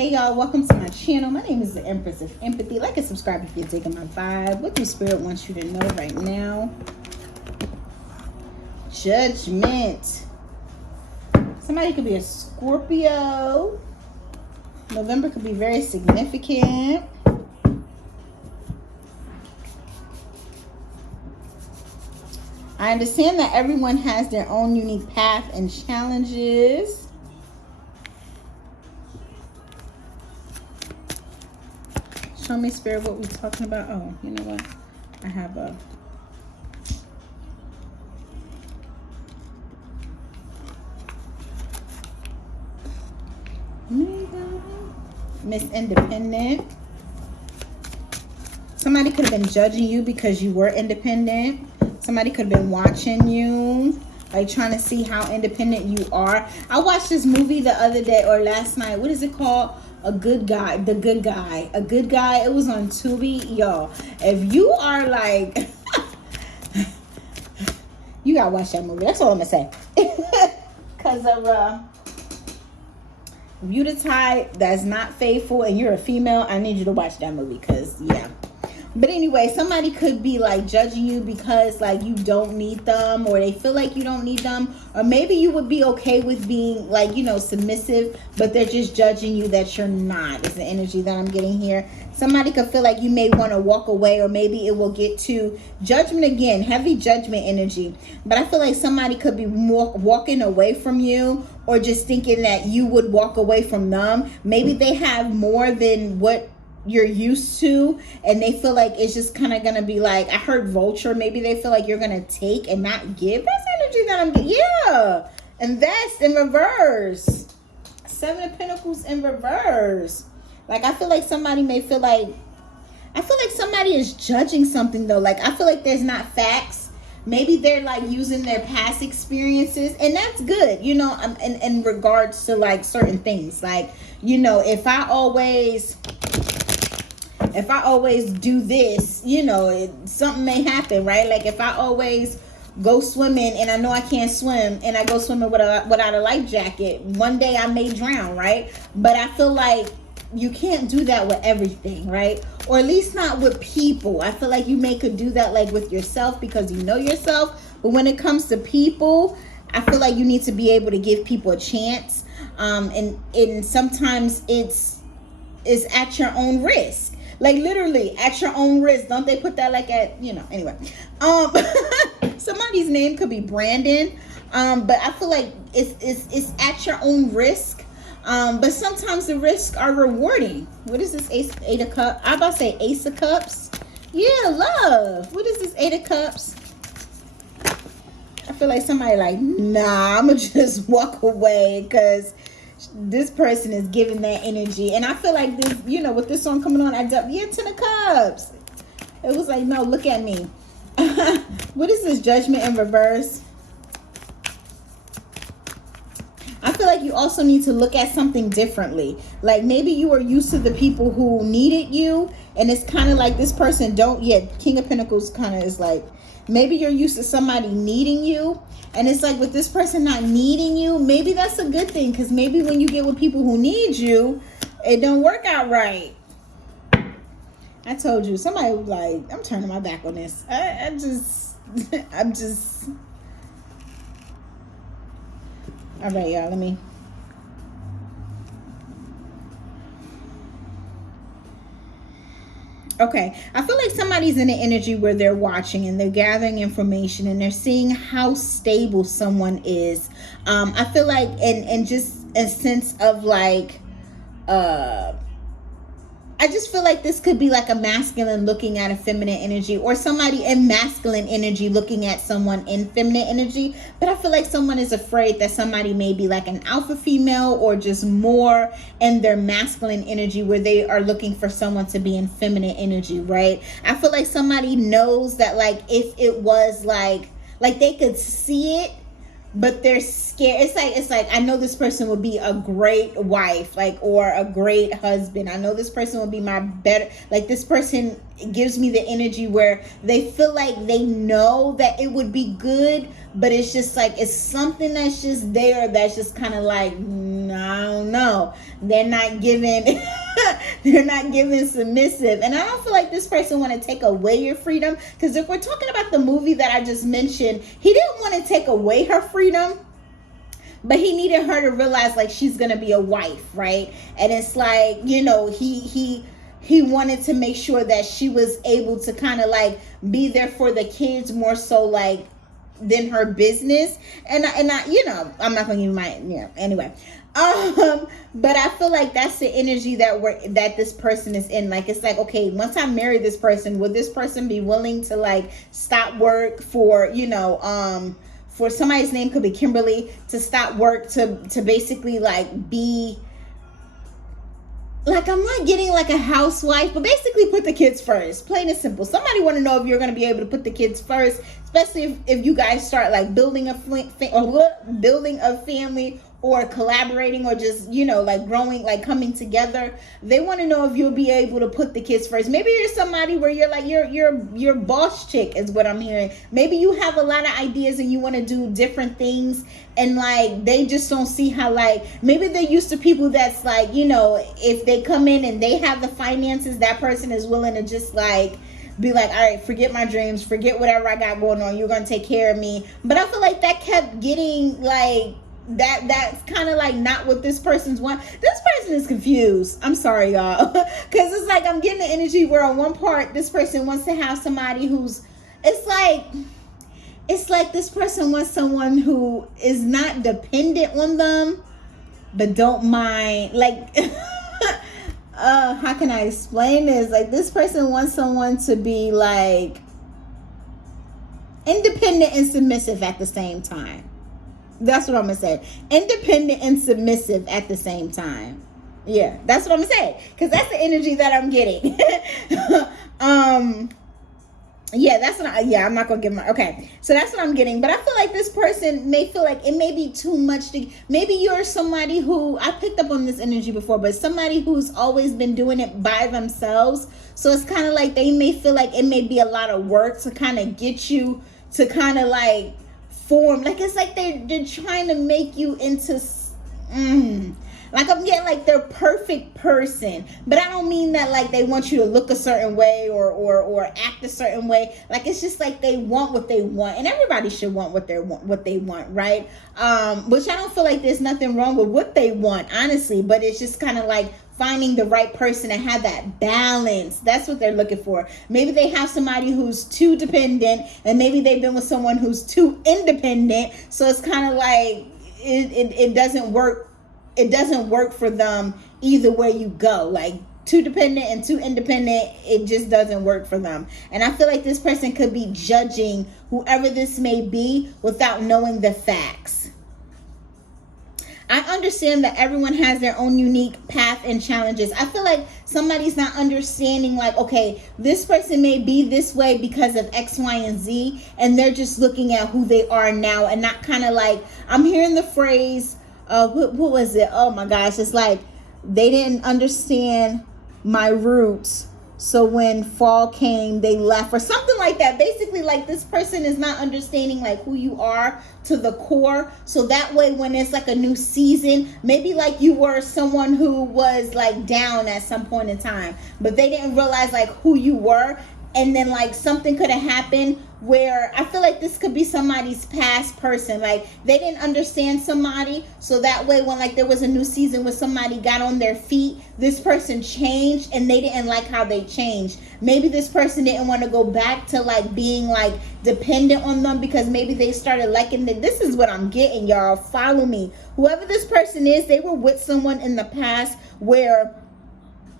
Hey y'all, welcome to my channel. My name is the Empress of Empathy. Like and subscribe if you're digging my vibe. What do Spirit wants you to know right now? Judgment. Somebody could be a Scorpio. November could be very significant. I understand that everyone has their own unique path and challenges. Show me, Spirit, what we're talking about. Oh, you know what? I have a... Miss Independent. Somebody could have been judging you because you were independent. Somebody could have been watching you, like trying to see how independent you are. I watched this movie the other day or last night. What is it called? A Good Guy. The Good Guy. A Good Guy. It was on Tubi. Yo, if you are like... you gotta watch that movie. That's all I'm gonna say. Because of... if you're the type that's not faithful and you're a female, I need you to watch that movie because, yeah. But anyway, somebody could be like judging you because like you don't need them, or they feel like you don't need them, or maybe you would be okay with being like, you know, submissive, but they're just judging you that you're not. Is the energy that I'm getting here. Somebody could feel like you may want to walk away, or maybe it will get to judgment again, heavy judgment energy. But I feel like somebody could be walking away from you, or just thinking that you would walk away from them. Maybe they have more than what you're used to, and they feel like it's just kind of gonna be like, I heard vulture. Maybe they feel like you're gonna take and not give. That's energy that I'm getting. Yeah. Invest in reverse. 7 of Pentacles in reverse. Like, I feel like somebody may feel like, I feel like somebody is judging something though. Like, I feel like there's not facts. Maybe they're like using their past experiences, and that's good, you know, in regards to like certain things. Like, you know, if I always do this, you know, something may happen, right? Like if I always go swimming and I know I can't swim, and I go swimming without a life jacket, one day I may drown, right? But I feel like you can't do that with everything, right? Or at least not with people. I feel like you could do that like with yourself because you know yourself. But when it comes to people, I feel like you need to be able to give people a chance. And sometimes it's at your own risk. Like literally at your own risk. Don't they put that like at, you know, anyway. Somebody's name could be Brandon. But I feel like it's at your own risk. But sometimes the risks are rewarding. What is this? Eight of Cups. I'm about to say Ace of Cups. Yeah, love. What is this? 8 of Cups. I feel like somebody like, nah, I'm gonna just walk away because this person is giving that energy. And I feel like this, you know, with this song coming on, 10 of Cups. It was like, no, look at me. What is this? Judgment in reverse. I feel like you also need to look at something differently. Like maybe you are used to the people who needed you, and it's kind of like this person don't yet. King of Pentacles kind of is like, maybe you're used to somebody needing you, and it's like with this person not needing you, maybe that's a good thing, because maybe when you get with people who need you, it don't work out right. I told you, somebody was like, I'm turning my back on this. I'm just all right, y'all, let me. Okay, I feel like somebody's in an energy where they're watching and they're gathering information and they're seeing how stable someone is. I feel like, and just a sense of like, I just feel like this could be like a masculine looking at a feminine energy, or somebody in masculine energy looking at someone in feminine energy. But I feel like someone is afraid that somebody may be like an alpha female, or just more in their masculine energy where they are looking for someone to be in feminine energy, right? I feel like somebody knows that like if it was like they could see it, but they're scared. It's like I know this person would be a great wife, like, or a great husband. I know this person would be my better, like this person gives me the energy where they feel like they know that it would be good, but it's just like it's something that's just there that's just kind of like, I don't know. They're not giving they're not giving submissive. And I don't feel like this person want to take away your freedom, because if we're talking about the movie that I just mentioned, he didn't want to take away her freedom, but he needed her to realize like she's gonna be a wife, right? And it's like, you know, he wanted to make sure that she was able to kind of like be there for the kids more so like than her business. And I, you know, I'm not gonna give you my, you know, anyway. But I feel like that's the energy that this person is in. Like, it's like, okay, once I marry this person, would this person be willing to like stop work for, you know, for somebody's name could be Kimberly, to stop work to basically like be like, I'm not getting like a housewife, but basically put the kids first, plain and simple. Somebody want to know if you're going to be able to put the kids first, especially if you guys start like building a family or collaborating or just, you know, like growing, like coming together. They want to know if you'll be able to put the kids first. Maybe you're somebody where you're like, you're boss chick is what I'm hearing. Maybe you have a lot of ideas and you want to do different things, and like they just don't see how, like, maybe they're used to people that's like, you know, if they come in and they have the finances, that person is willing to just like be like, all right, forget my dreams, forget whatever I got going on, you're gonna take care of me. But I feel like that kept getting like that's kind of like not what this person's want. This person is confused. I'm sorry, y'all, because it's like I'm getting the energy where on one part this person wants to have somebody who's, it's like this person wants someone who is not dependent on them but don't mind, like how can I explain this? Like, this person wants someone to be like independent and submissive at the same time. That's what I'm gonna say. Independent and submissive at the same time. Yeah, that's what I'm gonna say, because that's the energy that I'm getting. Yeah, that's what I'm not gonna give my, okay, so that's what I'm getting. But I feel like this person may feel like it may be too much to, maybe you're somebody who, I picked up on this energy before, but somebody who's always been doing it by themselves. So it's kind of like they may feel like it may be a lot of work to kind of get you to kind of like form, like it's like they're trying to make you into like, I'm getting like they're perfect person, but I don't mean that like they want you to look a certain way or act a certain way. Like, it's just like they want what they want, and everybody should want what they want, right? Which I don't feel like there's nothing wrong with what they want, honestly, but it's just kind of like finding the right person to have that balance. That's what they're looking for. Maybe they have somebody who's too dependent, and maybe they've been with someone who's too independent. So it's kind of like it doesn't work. It doesn't work for them either way you go. Like, too dependent and too independent, it just doesn't work for them. And I feel like this person could be judging whoever this may be without knowing the facts. I understand that everyone has their own unique path and challenges. I feel like somebody's not understanding, like, okay, this person may be this way because of X, Y, and Z, and they're just looking at who they are now and not kind of like, I'm hearing the phrase, what was it? Oh my gosh, it's like they didn't understand my roots, so when fall came they left, or something like that. Basically, like, this person is not understanding like who you are to the core, so that way when it's like a new season, maybe like you were someone who was like down at some point in time, but they didn't realize like who you were, and then like something could have happened where I feel like this could be somebody's past person. Like, they didn't understand somebody, so that way when like there was a new season where somebody got on their feet, this person changed and they didn't like how they changed. Maybe this person didn't want to go back to like being like dependent on them, because maybe they started liking it. This is what I'm getting, y'all. Follow me. Whoever this person is, they were with someone in the past where,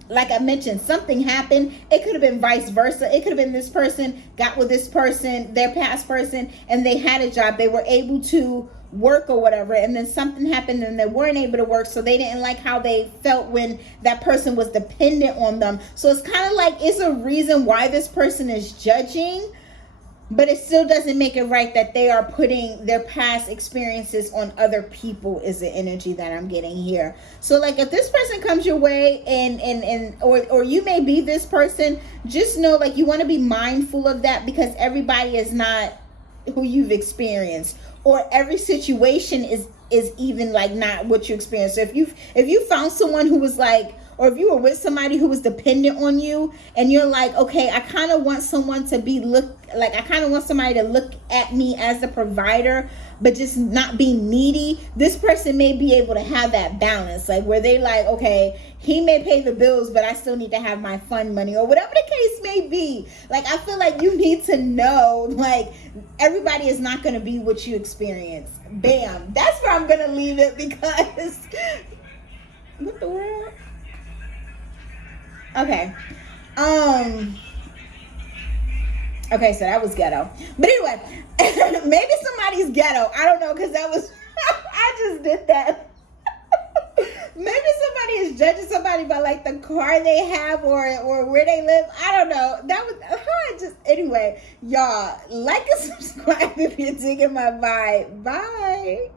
like I mentioned, something happened. It could have been vice versa. It could have been this person got with this person, their past person, and they had a job. They were able to work or whatever, and then something happened and they weren't able to work, so they didn't like how they felt when that person was dependent on them. So it's kind of like it's a reason why this person is judging, but it still doesn't make it right that they are putting their past experiences on other people, is the energy that I'm getting here. So like, if this person comes your way or you may be this person, just know like you want to be mindful of that, because everybody is not who you've experienced, or every situation is even like not what you experience. So if you found someone who was like, or if you were with somebody who was dependent on you, and you're like, okay, I kind of want someone to be I kind of want somebody to look at me as the provider, but just not be needy. This person may be able to have that balance, like where they like, okay, he may pay the bills, but I still need to have my fun money, or whatever the case may be. Like, I feel like you need to know, like, everybody is not going to be what you experience. Bam. That's where I'm going to leave it, because what the world? Okay. Okay, so that was ghetto. But anyway, maybe somebody's ghetto. I don't know, because that was, I just did that. Maybe somebody is judging somebody by like the car they have or where they live. I don't know. That was anyway, y'all, like and subscribe if you're digging my vibe. Bye.